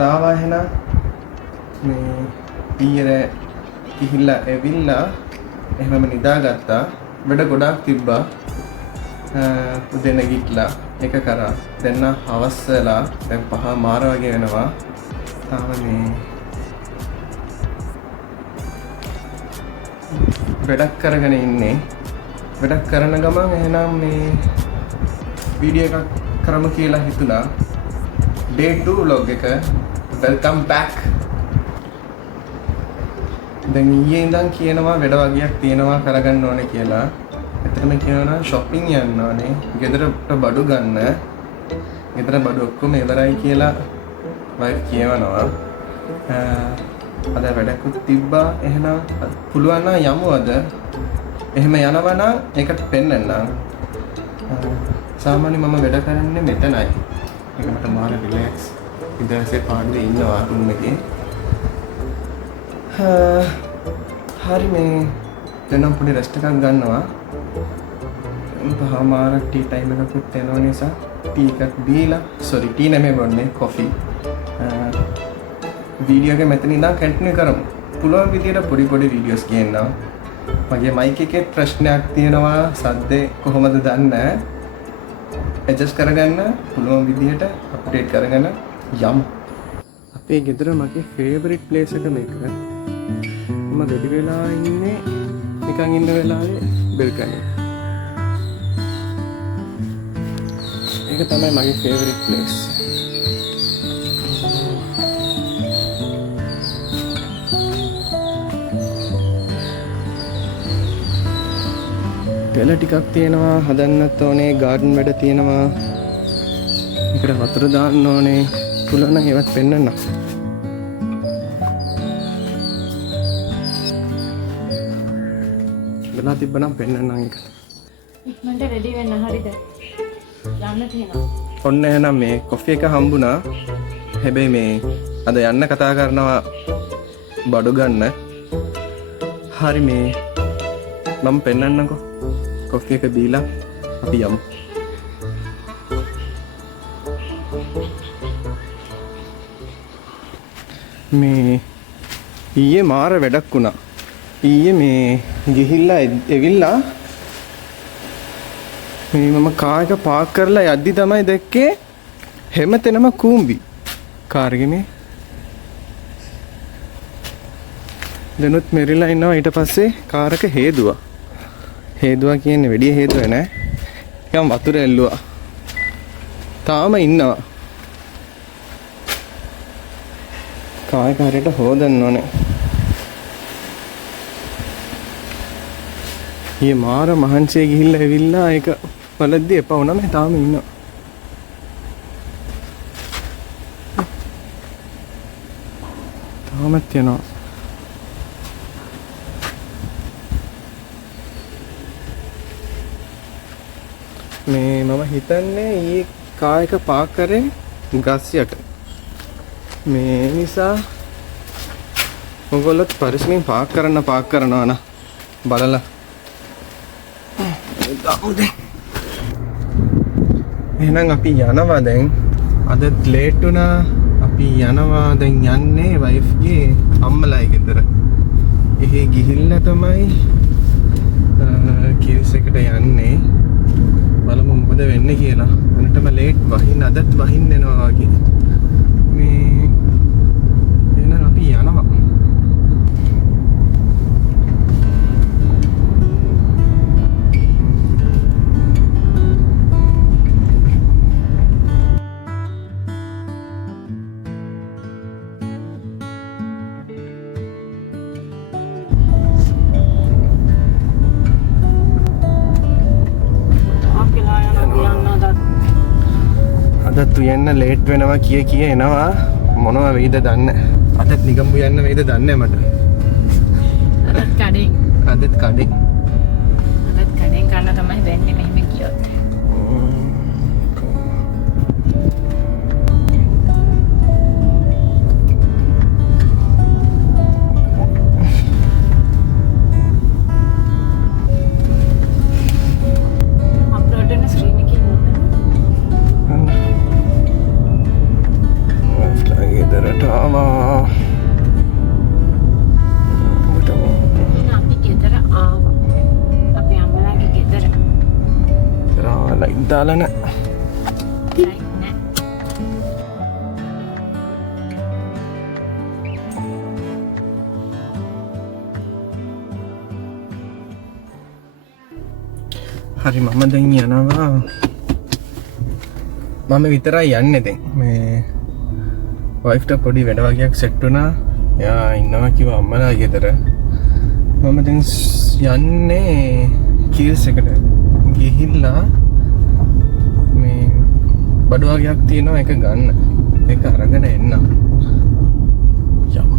වැඩට ආවා එහෙනම් මේ ඊයේ ගිහිල්ලා එවිල්ලා එහෙමම නිදාගත්තා. වැඩ ගොඩාක් තිබ්බා. උදේ නැගිටලා එක කරා. දැන් හවස් වෙලා දැන් 5:00 වගේ වෙනවා. තාම මේ වැඩක් කරගෙන ඉන්නේ. වැඩක් කරන ගමන් එහෙනම් මේ වීඩියෝ එකක් කරමු කියලා හිතුණා. day 2 vlog එක. welcome back. දැන් ඊයේ ඉඳන් කියනවා වැඩ වගේක් තියෙනවා කරගන්න ඕනේ කියලා. එතනම කියනවා shopping යන්න ඕනේ. ගෙදරට බඩු ගන්න. ගෙදර බඩු ඔක්කොම ඉවරයි කියලා wife කියනවා. අද වැඩකුත් තිබ්බා. එහෙනම් පුළුවන් නම් යමු අද. එහෙම යනවා නම් ඒකට පෙන්නන්නම්. සාමාන්‍යයෙන් මම වැඩ කරන්නේ මෙතනයි. ඒක මට මාර රිලැක්ස්. ඉඳලා පාඩුවේ ඉන්නවා රූම් එකේ. හරි මේ දැන් පොඩි රෙස්ට් එකක් ගන්නවා. 5:00 ටී ටයිම් එකකුත් එනවා නිසා ටී එකක් බීලා ටී නෙමෙයි බොන්නේ කොෆි. වීඩියෝ එක මෙතන ඉඳන් කන්ටිනියු කරමු. පුළුවන් විදියට පොඩි වීඩියෝස් කියනවා. මගේ මයික් එකේ ප්‍රශ්නයක් තියෙනවා. සද්දේ කොහොමද දන්නේ? ඇඩ්ජස්ට් කරගන්න පුළුවන් විදියට අප්ඩේට් කරගෙන යමු. අපේ ගෙදර මගේ ෆේවරිට් ප්ලේස් එක මේක. මම රෙඩි වෙලා ඉන්නේ නිකන් ඉන්න වෙලාවේ බෙල්කනි. ඒක තමයි මගේ ෆේවරිට් ප්ලේස්. පෙළ ටිකක් තියෙනවා හදන්නත් ඕනේ. ගාඩන් වැඩ තියෙනවා. ඒකට වතුර දාන්න ඕනේ. පුළුවන් නම් ඒවත් පෙන්නන්න. වෙලා තිබ්බනම් පෙන්නන්නම් ඒක. ඉක්මනට රෙඩි වෙන්න හරිද? යන්න තියෙනවා. ඔන්න එහෙනම් මේ කොෆි එක හම්බුණා. හැබැයි මේ අද යන්න කතා කරනවා බඩු ගන්න. හරි මේ මම පෙන්නන්නම්කෝ. කොෆි එක බීලා අපි යමු. මේ ඊයේ මාර වැඩක් වුණා. ඊයේ මේ ගිහිල්ලා එවිල්ලා මේ මම කාර් එක පාක් කරලා යද්දි තමයි දැක්කේ හැමතැනම කූඹි. කාර් එකේ මේ දෙනුත් මෙරිලා ඉන්නවා. ඊට පස්සේ කාර් එක හේදුවා. හේදුවා කියන්නේ වැඩි හේතුව නෑ. නිකන් වතුර ඇල්ලුවා. තාම ඉන්නවා. කාර් එක හරියට හොදන්න ඕනේ. ඊයේ මාර මහන්සිය ගිහිල්ලා ඇවිල්ලා ඒක වලද්දි එපා වුණා. මේ තාම ඉන්නවා. තාමත් යනවා. මේ මම හිතන්නේ ඊයේ කාර් එක පාක් කරේ ගස් යට. මේ නිසා ඔයගොල්ලොත් පරිස්සමින් පාක් කරනවා නා බලලා. එහෙනම් අපි යනවා දැන්. අද ලේට් වුණා. අපි යනවා දැන් යන්නේ වයිෆ්ගේ අම්මලායි ගෙදර. එහෙ ගිහිල්ලා තමයි කිරිස් එකට යන්නේ. බලමු මොකද වෙන්නේ කියලා. අනටම ලේට් වහින්න අදත් වහින්න එනවා වගේ. මේ එහෙනම් අපි යනවා. අදත් උයන්න ලේට් වෙනවා කිය එනවා. මොනවා වෙයිද දන්නේ. අදත් නිගම්බු යන්න වෙයිද දන්නේ මට. අදත් කඩෙන් කන්න තමයි වෙන්නේ මෙහෙම කියොත්. අපි ගෙදර ආවා. අපේ අම්මලාගේ ගෙදර. ලයිට් දාලා නැහැ. ලයිට් නැහැ. හරි මම දැන් යනවා. මම විතරයි යන්නේ දැන්. මේ වයිෆ්ට පොඩි වැඩ වගේක් සෙට් වුණා. එයා ඉන්නවා කිව්වා අම්මලා ගෙදර. මම දැන් යන්නේ කීල්ස් එකට. ගිහිල්ලා මේ බඩු වගේක් තියෙනවා ඒක ගන්න. ඒක අරගෙන එන්න. යමු.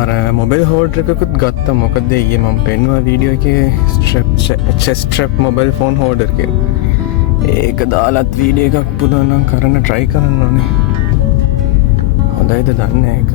අර මොබයිල් හෝල්ඩර් එකකුත් ගත්තා. මොකද ඊයේ මම පෙන්නුවා වීඩියෝ එකේ chest strap mobile phone holder එක. ඒක දාලත් වීඩියෝ එකක් පුළුවන් නම් කරන්න try කරන්න ඕනේ. හොඳයිද දන්නේ ඒක.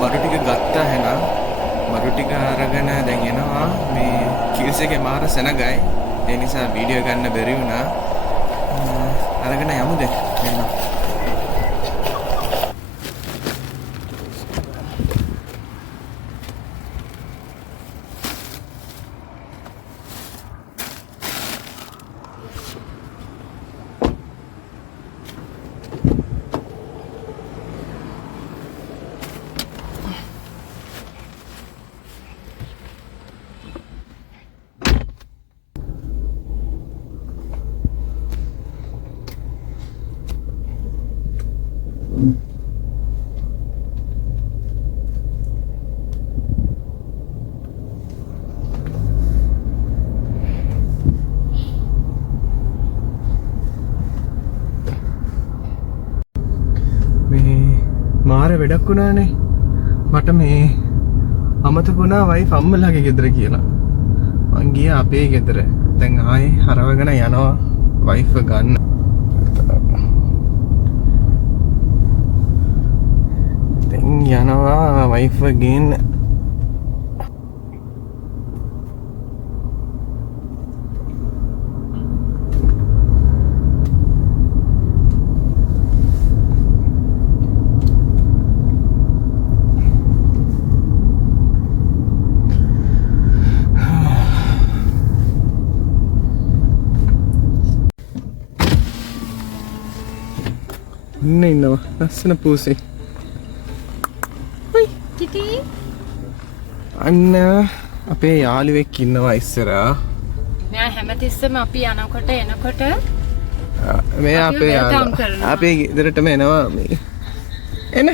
බඩු ටික ගත්තා හැනම් බඩු ටික අරගෙන දැන් එනවා මේ කිල්ස් එකේ මාර සෙනගයි. ඒ නිසා වීඩියෝ ගන්න බැරි වුණා. අරගෙන යමු දැන්. එන්න. මාර වැඩක් වුණානේ. මට මේ අමතක වුණා වයිෆ් අම්මලාගේ ගෙදර කියලා. මං ගියා අපේ ගෙදර. දැන් ආයේ හරවගෙන යනවා වයිෆ් ගන්න. දැන් යනවා වයිෆ් ගෙන්න. ඉන්නවා ලස්සන පූසේ. හොයි කිටි. අන්න අපේ යාළුවෙක් ඉන්නවා ඉස්සරහා. මෙයා හැමතිස්සෙම අපි යනකොට එනකොට මේ අපේ අපේ ගෙදරටම එනවා මේ. එන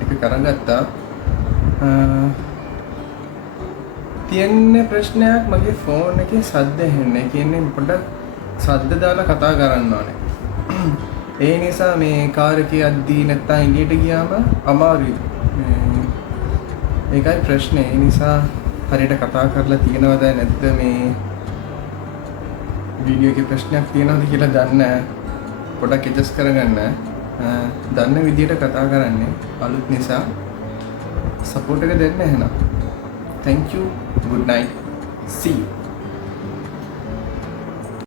ස්ටාර්ට් එක කරගත්තා. තියෙන්නේ ප්‍රශ්නයක් මගේ ෆෝන් එකේ සද්ද ඇහෙන්නේ. කියන්නේ පොඩ්ඩක් සද්ද දාලා කතා කරන්න ඕනේ. ඒ නිසා මේ කාර් එකේ යද්දී නැත්තම් එළියට ගියාම අමාරුයි. ඒකයි ප්‍රශ්නේ. ඒ නිසා හරියට කතා කරලා තියෙනවද නැද්ද මේ වීඩියෝ එකේ ප්‍රශ්නයක් තියෙනවද කියලා දන්නේ නැහැ. පොඩ්ඩක් ඇඩ්ජස්ට් කරගන්න. දන්න විදියට කතා කරන්නේ අලුත් නිසා සපෝට් එක දෙන්න එහෙනම්. Thank you. Good night. See you.